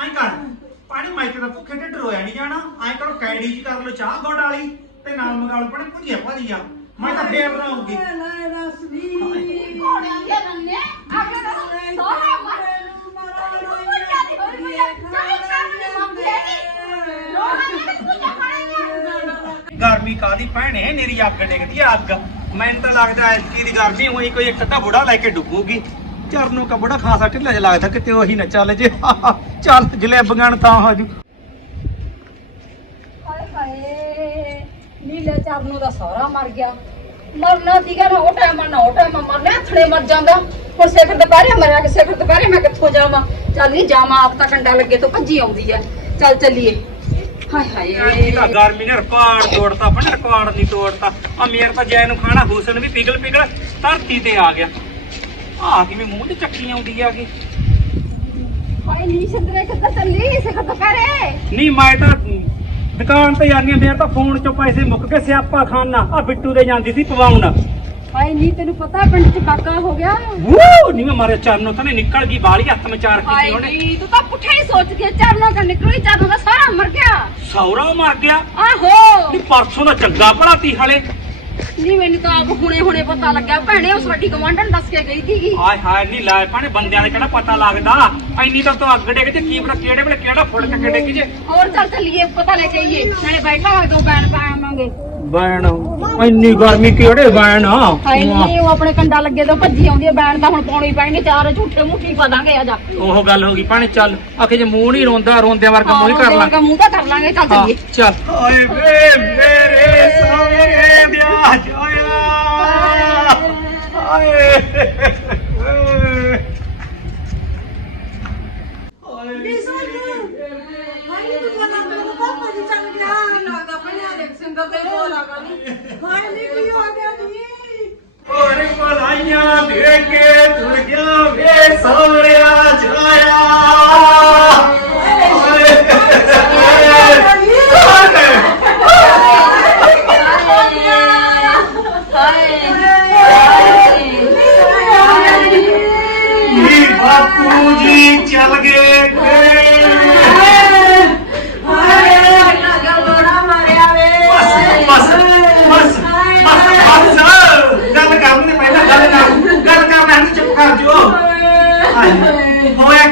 ਐਂ ਕਰ ਪਾਣੀ ਮਾਈਕ ਦਾ ਭੁੱਖੇ ਢਿੱਡ ਰੋਇਆ ਨਹੀਂ ਜਾਣਾ ਐਂ ਕਰੋ ਕੈੜੀ ਜੀ ਕਰ ਲਓ ਚਾਹ ਗੁੜ ਵਾਲੀ ਤੇ ਨਾਲ ਮੰਗਾ ਲਓ ਪਾਣੀ ਭੁਜੀਆ ਭਾਜੀਆ ਮੈਂ ਤਾਂ ਫੇਰ ਬਣਾਉਂਗੀ। ਘੋੜਿਆਂ ਦੇ ਰੰਨੇ ਦਾ ਸੋਹਣਾ ਗਰਮੀ ਕਾਦੀ ਭੈਣੇ? ਮੇਰੀ ਅੱਗ ਡਿੱਗਦੀ ਅੱਗ। ਮੈਨੂੰ ਤਾਂ ਲੱਗਦਾ ਐਤਕੀ ਦੀ ਗਰਮੀ ਹੋਈ ਕੋਈ ਇੱਕ ਅੱਧਾ ਬੁੜਾ ਲੈ ਕੇ ਡੁੱਬੂਗੀ। ਚਰਨੋਂ ਕਾ ਬੜਾ ਖਾਸਾ ਢਿੱਲਾ ਜਿਹਾ ਲੱਗਦਾ ਕਿਤੇ ਉਹੀ ਨਾ ਚੱਲ ਜੇ। ਚੱਲ ਜਲੇਬੀਆਂ ਨੂੰ ਤਾਂ ਹੋ ਜੂ। ਹਾਏ ਹਾਏ ਨੀਲੇ ਚਰਨੋਂ ਦਾ ਸਹੁਰਾ ਮਰ ਗਿਆ। ਮਰਨਾ ਸੀਗਾ ਨਾ ਉਹ ਟਾਈਮ ਨਾ ਉਹ ਟਾਈਮ ਮਰਨਾ ਹੱਥਣੇ ਮਰ ਜਾਂਦਾ। ਹੁਣ ਸਿਖਰ ਦੁਪਹਿਰੇ ਮਰਿਆ ਕਿ ਸਿਖਰ ਦੁਪਹਿਰੇ ਮੈਂ ਕਿੱਥੋਂ ਜਾਵਾਂ? ਚੱਲ ਨਹੀਂ ਜਾਵਾਂ ਆਪ ਤਾਂ ਕੰਡਾ ਲੱਗੇ ਤੋਂ ਭੱਜੀ ਆਉਂਦੀ ਐ ਚੱਲ ਚੱਲੀਏ। ਹਾਏ ਐਤਕੀ ਤਾਂ ਹਾਏ ਗਰਮੀ ਨੇ ਰਿਕਾਰਡ ਤੋੜਤਾ ਆਪਣੇ ਰਿਕਾਰਡ ਨਹੀਂ ਤੋੜਤਾ। ਆ ਮੇਰ ਤਾਂ ਜੈ ਨੂੰ ਖਾਣਾ ਹੁਸਨ ਵੀ ਪਿਗਲ ਪਿਗਲ ਧਰਤੀ ਤੇ ਆ ਗਿਆ। ਆ ਕਿਵੇਂ ਮੂੰਹ ਤੇ ਚੱਕੀ ਆਉਂਦੀ ਆ ਗਈ ਹਾਏ ਨੀ ਸਿੰਦਰੇ ਕਿੱਧਰ ਚੱਲੀ? ਸਿਖਰ ਦੁਪਹਿਰੇ ਨਹੀਂ ਮੈਂ ਤਾਂ ਦੁਕਾਨ ਤੇ ਜਾਂਦੀ ਆ ਮੇਰ ਤਾਂ ਫੋਨ ਚੋਂ ਪੈਸੇ ਮੁੱਕ ਗਏ ਸਿਆਪਾ ਖਾਨਾ ਆ ਬਿੱਟੂ ਦੇ ਜਾਂਦੀ ਸੀ ਪਵਾਉਣ। ਹਾਏ ਨੀ ਤੈਨੂੰ ਪਤਾ ਪਿੰਡ ਚ ਕਾਕਾ ਹੋ ਗਿਆ? ਵੂ ਨਹੀਂ ਮੈਂ ਮਾਰੇ ਚਰਨੋਂ ਤਾਂ ਨੀ ਨਿਕਲ ਗਈ ਬਾਲੀ ਹੱਥ ਮਚਾਰ ਕੀਤੀ ਹਾਏ ਉਹਨੇ। ਨੀ ਤੂੰ ਤਾਂ ਪੁੱਠਾ ਹੀ ਸੋਚ ਕੇ ਚਰਨੋਂ ਤਾਂ ਨਿਕਲੀ ਚਰਨੋਂ ਦਾ ਸਾਰਾ ਮਰ ਗਿਆ। ਸੌਰਾ ਮਰ ਗਿਆ? ਆਹੋ। ਨਹੀਂ ਪਰਸੋਂ ਦਾ ਚੰਗਾ ਭਲਾ ਤੀ ਹਲੇ। ਨਹੀਂ ਮੈਨੂੰ ਤਾਂ ਆਪ ਹੁਣੇ ਹੁਣੇ ਪਤਾ ਲੱਗਿਆ। ਭੈਣੇ ਉਹ ਸਾਡੀ ਗਵਾਂਢਣ ਦੱਸ ਕੇ ਗਈ ਸੀਗੀ। ਹਾਏ ਹਾਏ ਨਹੀਂ ਲਾਇ ਪਾਣੇ ਬੰਦਿਆਂ ਦਾ ਕਿਹੜਾ ਪਤਾ ਲੱਗਦਾ? ਐਨੀ ਤਾਂ ਤੂੰ ਅੱਗ ਡਿੱਗ ਤੇ ਕੀ ਪਤਾ ਕਿਹੜੇ ਵੇਲੇ ਕਿਹੜਾ ਫੁੱਟ ਕੇ ਡਿੱਗ ਜੇ। ਹੋਰ ਚੱਲ ਚੱਲੀਏ ਪਤਾ ਲੈ ਕੇ ਆਈਏ ਨਾਲੇ ਬੈਠਾ ਹੋਇਆ ਦੋ ਬੈਣ ਪਾਵਾਂਗੇ ਬੈਣ ਇੰਨੀ ਗਰਮੀ ਕਿਹੜੇ ਬੈਣ ਹਾਏ ਨਹੀਂ ਉਹ ਆਪਣੇ ਕੰਡਾ ਲੱਗੇ ਤੋਂ ਭੱਜੀ ਆਉਂਦੀ ਹੈ ਬੈਣ ਤਾਂ ਹੁਣ ਪਾਉਣੀ ਪੈਣਗੇ ਚਾਰ ਝੂਠੇ ਮੁੱਠੀ ਪਾ ਦਾਂਗੇ ਆ ਜਾ ਉਹ ਗੱਲ ਹੋ ਗਈ ਪਾਣੇ ਚੱਲ ਆਖੇ ਜੇ ਮੂੰਹ ਨਹੀਂ ਰੋਂਦਾ ਰੋਂਦਿਆਂ ਵਰਗਾ ਮੂੰਹ ਹੀ ਕਰ ਲਾਂ। ਮੂੰਹ ਤਾਂ ਕਰ ਲਾਂਗੇ ਚੱਲ ਚੱਲੀਏ। ਚੱਲ। ਓਏ ਵੇ ਮੇਰੇ ਸਾਹਮਣੇ ਵਿਆਹ ਜੋਇਆ। ਹਾਏ ਓਰੇ ਬਲਾਈਆਂ ਦੇ ਕੇ ਤੁਰ ਗਿਆ ਵੇ ਸੋਹਰਿਆ ਜਾਇਆ ਨੀ ਬਾਪੂ ਜੀ ਚੱਲ ਗਏ ਬਸ ਬਸ ਬਸ ਬਸ ਬਸ ਗੱਲ ਕਰਨ ਦੇ ਪਹਿਲਾਂ ਗੱਲ ਕਰ ਗੱਲ ਕਰ ਮੈਂ ਨਹੀਂ ਚੁੱਪ ਕਰ ਜੋ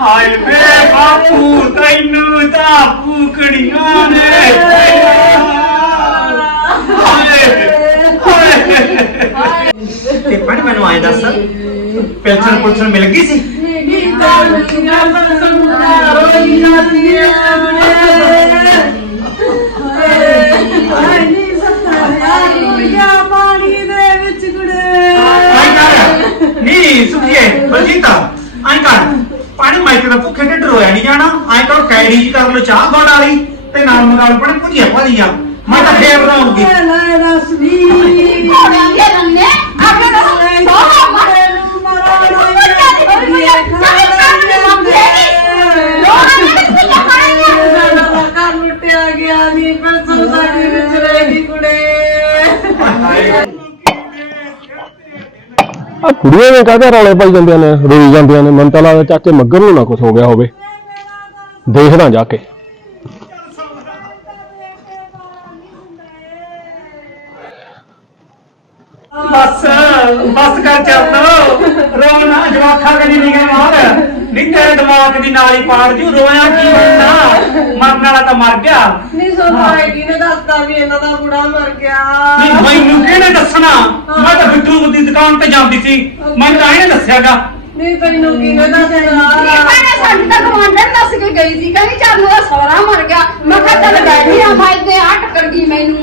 ਹਾਏ ਵੇ ਬਾਪੂ ਤੈਨੂੰ ਤਾਂ ਭੂਕੜੀਆਂ ਨੇ। ਹਾਏ ਹਾਏ। ਤੇ ਪਣ ਮੈਨੂੰ ਆਏ ਦੱਸ ਪੈਨਸ਼ਨ ਪੁੱਛਣ ਮਿਲ ਗਈ ਸੀ? ਪਾਣੀ ਕਰ ਸੁਖੀਏ ਬਲਜੀਤ ਆਈ ਕਰ। ਪਾਣੀ ਮਾਈਕ ਦਾ ਭੁੱਖੇ ਢਿੱਡ ਰੋਇਆ ਨਹੀਂ ਜਾਣਾ। ਆਈ ਕਰੋ ਕੈੜੀ ਜੀ ਕਰ ਲਓ ਚਾਹ ਗੁੜ ਵਾਲੀ ਤੇ ਨਾਲ ਮੰਗਾ ਲਓ ਪਾਣੀ ਭੁਜੀਆ ਭਾਜੀਆ। ਮੈਂ ਤਾਂ ਫੇਰ ਬਣਾਉਂਗੀ ਘੋੜਿਆਂ ਦੇ ਰੰਨੇ ਅੱਗੇ ਦਾ ਸੋਹਣਾ ਮਰ ਕੁੜੀਆਂ ਦੀ ਹੋਈ ਹੋਈ ਆ ਚਾਹੇ ਸਾਹਮਣੇ ਮੰਗੇ ਨਹੀਂ ਰੋਣਾ ਨਹੀਂ ਕੁੜੀਆਂ ਖਾਣੀਆਂ ਲੁੱਟਿਆ ਗਿਆ ਨੀ ਪੈਸਾ ਸਾਡੇ ਵਿੱਚ ਰਹਿ ਗਈ ਕੁੜੇ ਆ ਕੁੜੀਆਂ ਨੇ ਕਾਹਦੇ ਰੌਲੇ ਪਾਈ ਜਾਂਦੀਆਂ ਨੇ ਰੋਈ ਜਾਂਦੀਆਂ ਨੇ? ਮਨ ਤਾਂ ਲੱਗਦਾ ਚਾਚੇ ਮੱਗਰ ਨੂੰ ਨਾ ਕੁਝ ਹੋ ਗਿਆ ਹੋਵੇ। ਦੇਖਦਾ ਜਾ ਕੇ। ਬਸ ਬਸ ਕਰ ਚੱਲੋ। ਰੋਣਾ ਜਵਾਖਾਂ ਦੇ ਨਹੀਂ ਨਿਗੇ ਮਾਰ। ਨਹੀਂ ਤੇਰੇ ਦਿਮਾਗ ਦੀ ਨਾਲੀ ਪਾੜ ਜੂ ਰੋਇਆ ਕੀ ਹੁੰਦਾ? ਮਰਨ ਵਾਲਾ ਤਾਂ ਮਰ ਗਿਆ। ਨਹੀਂ ਸੋਚਾਈ ਕਿਨੇ ਦੱਸਤਾ ਵੀ ਇਹਨਾਂ ਦਾ ਬੁੜਾ ਮਰ ਗਿਆ। ਨਹੀਂ ਮੈਨੂੰ ਕਿਹਨੇ ਦੱਸਣਾ? ਮੈਂ ਤਾਂ ਦੁਕਾਨ ਤੇ ਜਾਂਦੀ ਸੀ। ਮੈਂ ਤਾਂ ਇਹਨੇ ਦੱਸਿਆਗਾ। ਨਹੀਂ ਤੈਨੂੰ ਕਿਨੇ ਦੱਸਣਾ ਇਹ ਭੈਣੇ ਸਾਡੀ ਤਾਂ ਗਵਾਂਢਣ ਦੱਸ ਕੇ ਗਈ ਸੀ। ਕਹਿੰਦੀ ਚਰਨੋਂ ਦਾ ਸਹੁਰਾ ਮਰ ਗਿਆ। ਮੈਂ ਕਿਹਾ ਚੱਲ ਬੈਠੀ ਆ ਭਾਈ ਤੇ ਆ ਟੱਕਰ ਗਈ ਮੈਨੂੰ।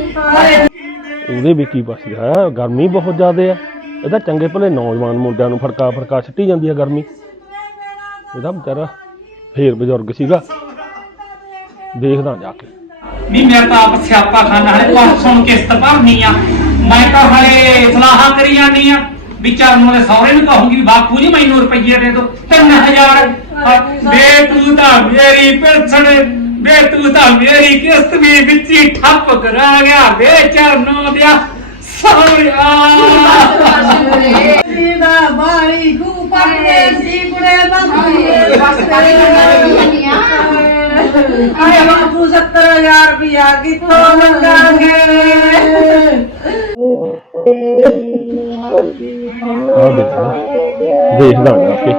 ਉਹਦੇ ਵੀ ਕੀ ਬਚਦਾ ਗਰਮੀ ਬਹੁਤ ਜ਼ਿਆਦਾ ਆ। ਇਹਦਾ ਚੰਗੇ ਭਲੇ ਨੌਜਵਾਨ ਮੁੰਡਿਆਂ ਨੂੰ ਫੜਕਾ ਫੜਕਾ ਸਿੱਟੀ ਜਾਂਦੀ ਆ ਗਰਮੀ। ਇਹਦਾ ਵਿਚਾਰਾ ਫੇਰ ਬਜ਼ੁਰਗ ਸੀਗਾ। ਦੇਖਦਾ ਜਾ ਕੇ। ਨਹੀਂ ਮੈਂ ਤਾਂ ਆਪ ਸਿਆਪਾ ਖਾਨਾ ਹਲੇ ਪਰਸੋਂ ਨੂੰ ਕਿਸ਼ਤ ਭਰਨੀ ਆ। ਮੈਂ ਤਾਂ ਹਲੇ ਸਲਾਹਾਂ ਕਰੀ ਜਾਂਦੀ ਆ ਵੀ ਚਰਨੋਂ ਦੇ ਸਹੁਰੇ ਨੂੰ ਕਹੂੰਗੀ ਵੀ ਬਾਪੂ ਜੀ ਮੈਨੂੰ ਰੁਪਈਏ ਦੇ ਦਿਓ 3000 ਵੇ ਤੂੰ ਤਾਂ ਮੇਰੀ ਪੈਨਸ਼ਨ ਵੇ ਤੂੰ ਤਾਂ ਮੇਰੀ ਕਿਸ਼ਤ ਵੀ ਵਿੱਚ ਠੱਪ ਕਰਾ ਗਿਆ ਵੇ ਚਰਨੋਂ ਦਿਆ ਸਹੁਰਿਆ ਸੀਦਾ ਬਾਰੀ ਖੂ ਪੱਕੇ ਸੀ ਕੁੜੇ ਬਾਪੂ ਬਸ ਕਰੀ ਜਾਂਦੀ ਆ। ਆਏ ਬਾਪੂ 70000 ਰੁਪਇਆ ਕਿੱਥੋਂ ਮੰਗਾਂਗੇ? ਆ ਦੇਖਦਾ ਦੇਖਦਾ ਜਾ ਕੇ।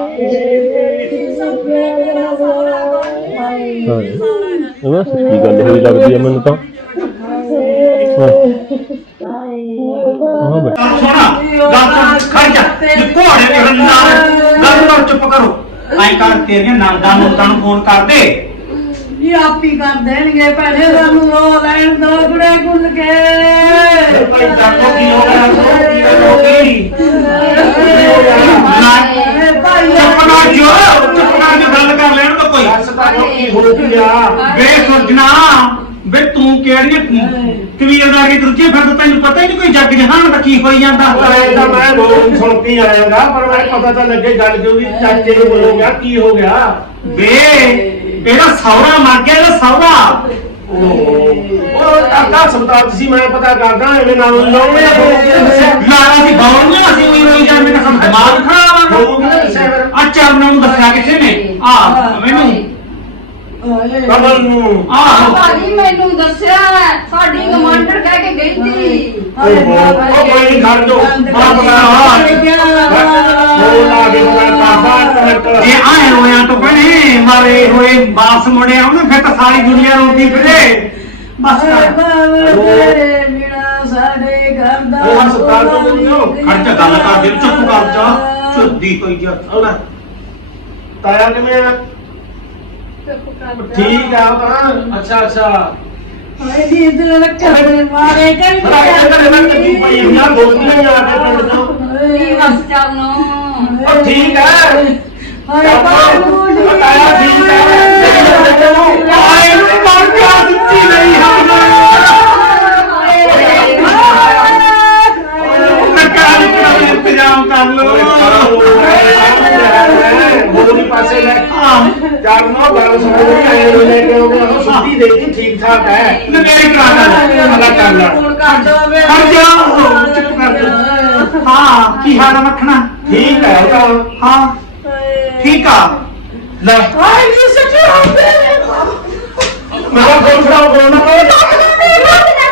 ਹਾਂ ਇਹ ਸੱਚੀ ਗੱਲ ਹੋਈ ਲੱਗਦੀ ਹੈ ਮੈਨੂੰ ਤਾਂ। ਹਾਂ ਜੇ। ਘੋੜੇ ਦੇ ਨਾਲ ਗੱਲ ਚੁੱਪ ਕਰੋ। ਐਂ ਕਰ ਤੇਰੀਆਂ ਨੰਦਾਂ ਨੂੰ ਤਾਂ ਫੋਨ ਕਰ ਦੇ ਇਹ ਆਪੀ ਕਰ ਦੇਣਗੇ ਭੈਣੇ ਸਾਨੂੰ ਰੋ ਲੈਣ ਦੋ ਕੁੜੇ ਗੁੱਲ ਕੇ ਭਾਈ ਜਾਕੋ ਕੀ ਹੋ ਗਿਆ ਸੋ ਕੀ ਹੋ ਗਈ ਏ ਭਾਈ ਚੁੱਪ ਨਾ ਜੋ ਚੁੱਪ ਨਾ ਜੋ ਗੱਲ ਕਰ ਲੈਣ ਤਾਂ ਕੋਈ ਕੀ ਹੋ ਗਿਆ ਵੇ ਸੁਰਜਣਾ ਵੇ ਤੂੰ ਕਿਹੜੀਆਂ ਕਬੀਲਦਾਰੀ ਦੂਜੇ ਫਿਰ ਤੈਨੂੰ ਪਤਾ ਹੀ ਨਹੀਂ ਕੋਈ ਜੱਗ ਜਹਾਨ ਦਾ ਕੀ ਹੋਈ ਜਾਂਦਾ ਇਹ ਤਾਂ ਮੈਂ ਰੋਜ਼ ਸੁਣ ਕੇ ਆਇਆਗਾ ਪਰ ਮੈਂ ਪਤਾ ਤਾਂ ਲੱਗੇ ਗੱਲ ਜੋ ਵੀ ਚਾਚੇ ਨੂੰ ਬੋਲੋਗਾ ਕੀ ਹੋ ਗਿਆ ਵੇ ਇਹਦਾ ਸੌਰਾ ਮਰ ਗਿਆ ਇਹਦਾ ਸੌਰਾ। ਉਹ ਕਾਕਾ ਹਸਪਤਾਲ ਸੀ ਮੈਂ ਪਤਾ ਕਰਦਾ ਐਵੇਂ ਨਾਲ ਲਾਉਣੇ ਲਾਰਾ ਸੀ ਬੌਲੀਆਂ ਸੀ ਉਹੀ ਰੋਈ ਜਾਂਦੇ ਨੇ ਸਾਨੂੰ ਦਿਮਾਗ ਖਰਾਬ ਲੋਕ ਨੇ। ਦੱਸਿਆ ਫਿਰ। ਆ ਚਰਨਾਂ ਨੂੰ ਦੱਸਿਆ ਕਿਸੇ ਨੇ। ਆ ਮੈਨੂੰ। ਕਮਲ ਨੂੰ। ਆਹ ਭਾਜੀ ਮੈਨੂੰ ਦੱਸਿਆ ਸਾਡੀ ਕਮਾਂਡਰ ਕਹਿ ਕੇ ਗਈ ਸੀ। ਉਹ ਕੋਈ ਨਹੀਂ ਖੜ ਜੋ ਬਾਪ ਦਾ ਬੋਲ ਆ ਕੇ ਮੈਂ ਪਾਪਾ ਕਮੈਂਟ ਜੇ ਆਏ ਹੋਇਆਂ ਤੋਂ ਮਾਰੇ ਹੋਏ ਵਾਪਸ ਮੁੜਿਆ ਉਹਨੇ ਫਿਰ ਤਾਂ ਸਾਰੀ ਦੁਨੀਆ ਰੋਂਦੀ ਫਿਰੇ। ਬਸ ਕਰ। ਸਾਡੇ ਘਰ ਦਾ ਉਹ ਹਸਪਤਾਲ ਤੋਂ ਖੜ ਜਾ ਗੱਲ ਕਰ ਦੇ ਚੁੱਪ ਕਰ ਜਾ। ਚੁੱਦੀ ਹੋਈ ਜਾ ਉਹਦਾ ਤਾਇਆ ਕਿਵੇਂ ਆ? ਠੀਕ ਆ ਤਾਂ। ਅੱਛਾ ਅੱਛਾ। ਹਾਏ ਜੀ ਇਧਰ ਰੱਖੇ ਮਾਰੇ ਪਈ ਆ ਆ ਪਿੰਡ ਤੋਂ ਠੀਕ ਹੈ ਹਾਏ ਬਾਪੂ ਜੀ ਤਾਇਆ ਠੀਕ ਹੈ ਆਏ ਨੂੰ ਮਰ ਗਿਆ ਸੱਚੀ ਨਹੀਂ ਸਰਕਾਰ ਨੂੰ ਇੰਤਜ਼ਾਮ ਕਰ ਲੋ ਹੋਰੀ ਪਾਸੇ ਲੈ ਚਾਰ ਨੋ ਗੱਲ ਸੁਣੋ ਵੀ ਆਏ ਨੂੰ ਲੈ ਕੇ ਆਉਂਦੇ ਉਹਨੂੰ ਸੁੱਤੀ ਦੇ ਕੇ ਠੀਕ ਮੇਰੇ ਕਰਾ ਲੈ ਅਲਾ ਕਰ ਲੈ ਫੋਨ ਕਰ ਦੋ ਵੇ ਖੜ ਜਾ ਚੁੱਪ ਕਰ ਜਾ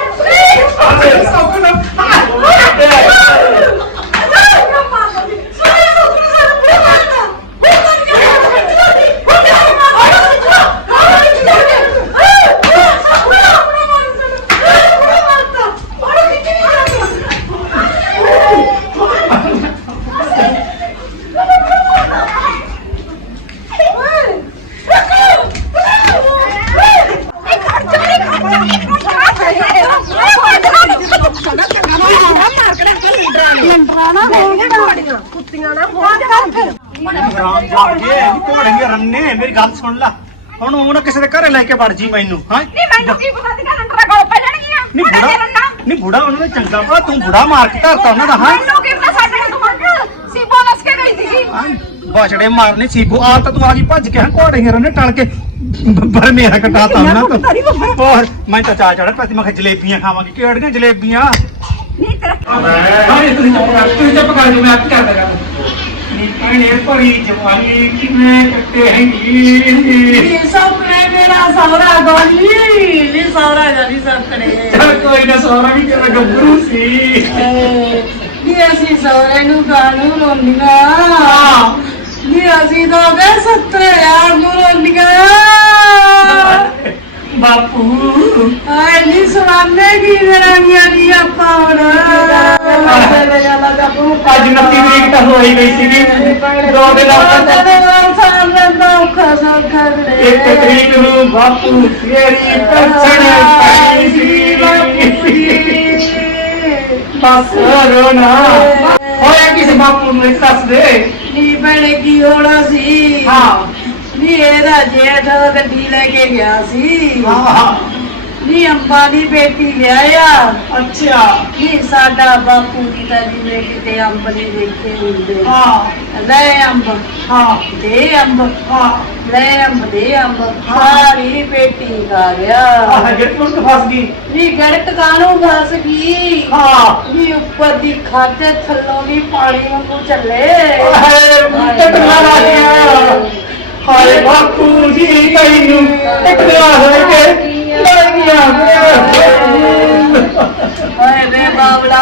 ਹਾਂ ਕੀ ਹਾਲ ਆ ਮੱਖਣਾ ਠੀਕ ਹੈ ਉਹ ਤਾਂ ਹਾਂ ਠੀਕ ਆ ਲੈ ਹਾਏ ਜੀ ਸੱਚੀ ਘੋੜੇ ਰੰਨੇ ਮੇਰੀ ਗੱਲ ਸੁਣ ਲੈ ਹੁਣ ਉਹ ਕਿਸੇ ਦੇ ਘਰੇ ਲੈ ਕੇ ਵੜ ਜੀ ਮੈਨੂੰ ਹਾਂ ਨਹੀਂ, ਮੈਨੂੰ ਕੀ ਪਤਾ ਸੀ ਕਿ ਕੋਲ ਪੈ ਜਾਣਗੀਆਂ ਨਹੀਂ ਬੁੜਾ ਨਹੀਂ ਬੁੜਾ ਉਹਨਾਂ ਨੇ ਚੰਗਾ ਭਲਾ ਤੂੰ ਬੁੜਾ ਮਾਰ ਕੇ ਧਰਤਾ ਉਹਨਾਂ ਦਾ ਹਾਂ ਮੈਨੂੰ ਕੀ ਪਤਾ ਸਾਡੇ ਨੂੰ ਕਮਾਂਡਰ ਸੀ ਬੋਨਸ ਕੇ ਗਈ ਸੀਗੀ ਬਾਛੜੇ ਮਾਰਨੇ ਸੀਬੂ ਆ ਤਾਂ ਤੂੰ ਆ ਗਈ ਭੱਜ ਕੇ ਹਾਂ ਘੋੜੇ ਦੇ ਰੰਨੇ ਟਲ ਕੇ ਬੱਬਰ ਮੇਰਾ ਕਟਾਤਾ ਉਹਨਾਂ ਤੋਂ ਹੋਰ ਮੈਂ ਤਾਂ ਚਾਹ ਚੜਾ ਪਤੀ ਮੈਂ ਕਿਹਾ ਜਲੇਬੀਆਂ ਖਾਵਾਂਗੀ, ਕਿਹੜੀਆਂ ਜਲੇਬੀਆਂ? ਨਹੀਂ ਤੇਰਾ ਤੁਸੀਂ ਚੁੱਪ ਕਰ ਤੁਸੀਂ ਚੁੱਪ ਕਰ ਜੋ ਮੈਂ ਆਪ ਅਸੀਂ ਸੌਰੇ ਨੂੰ ਕਾਨੂੰ ਰੋਂਦੀਆਂ? ਨੀ ਅਸੀਂ ਤਾਂ ਵੇ ਸੱਤੇ ਯਾਰ ਨੂੰ ਰੋਂਦੀਆਂ ਬਾਪੂ। ਆਏ ਨੀ ਸਵਾਨੇ ਕੀ ਕਰਾਂਗੀਆਂ ਨੀ ਆਪਾਂ ਹੁਣ। ਅੱਜ 29 ਤਰੀਕ ਤਾਂ ਹੋਈ ਗਈ ਸੀਗੀ। ਦੋ ਦਿਨ ਆਪਾਂ ਸਾਲ ਰਹਿੰਦਾ ਔਖਾ ਸੌਖਾ ਇੱਕ ਤਰੀਕ ਨੂੰ ਬਾਪੂ ਤੇਰੀ ਪੈਨਸ਼ਨ ਪਾਈ ਸੀ। ਬਸ ਰੋਣਾ ਹੋਇਆ ਕਿਸੇ ਬਾਪੂ ਨੂੰ ਇੱਕ ਦੱਸ ਦੇ? ਨੀ ਭੈਣੇ ਕੀ ਹੋਣਾ ਸੀ। ਹਾਂ। ਨੀ ਇਹਦਾ ਜੇਠ ਗੱਡੀ ਲੈ ਕੇ ਗਿਆ ਸੀ। ਹਾਂ ਹਾਂ। ਨੀ ਅੰਬਾਂ ਦੀ ਬੇਟੀ ਵਿਆਹਿਆ ਅੱਛਾ। ਨੀ ਸਾਡਾ ਬਾਪੂ ਜੀ ਤਾਂ ਜਿਵੇਂ ਕਿਤੇ ਅੰਬ ਨਹੀਂ ਦੇਖੇ ਹੁੰਦੇ। ਹਾਂ। ਲੈ ਅੰਬ। ਹਾਂ। ਦੇ ਅੰਬ। ਹਾਂ। ਲੈ ਅੰਬ ਦੇ ਅੰਬ। ਸਾਰੀ ਬੇਟੀ ਖਾ ਗਿਆ ਆਹ ਜਿਹੜੀ ਉਸ ਫਸ ਗਈ। ਨੀ ਗੜਕ ਕਾਨੂੰ ਫਸ ਗਈ? ਹਾਂ। ਨੀ ਉੱਪਰ ਦੀ ਖਾਤੇ ਥੱਲੋਂ ਦੀ ਪਾਣੀ ਵਾਂਗੂ ਚੱਲੇ। ਹਾਏ ਟਕਲਾ ਲਾ ਗਿਆ ਹਾਏ ਬਾਪੂ ਜੀ ਮੈਨੂੰ ਟਕਰਾ ਹੋਏ ਕੇ ਲੱਗੀਆਂ ਹਾਏ ਵੇ ਬਾਬਲਾ।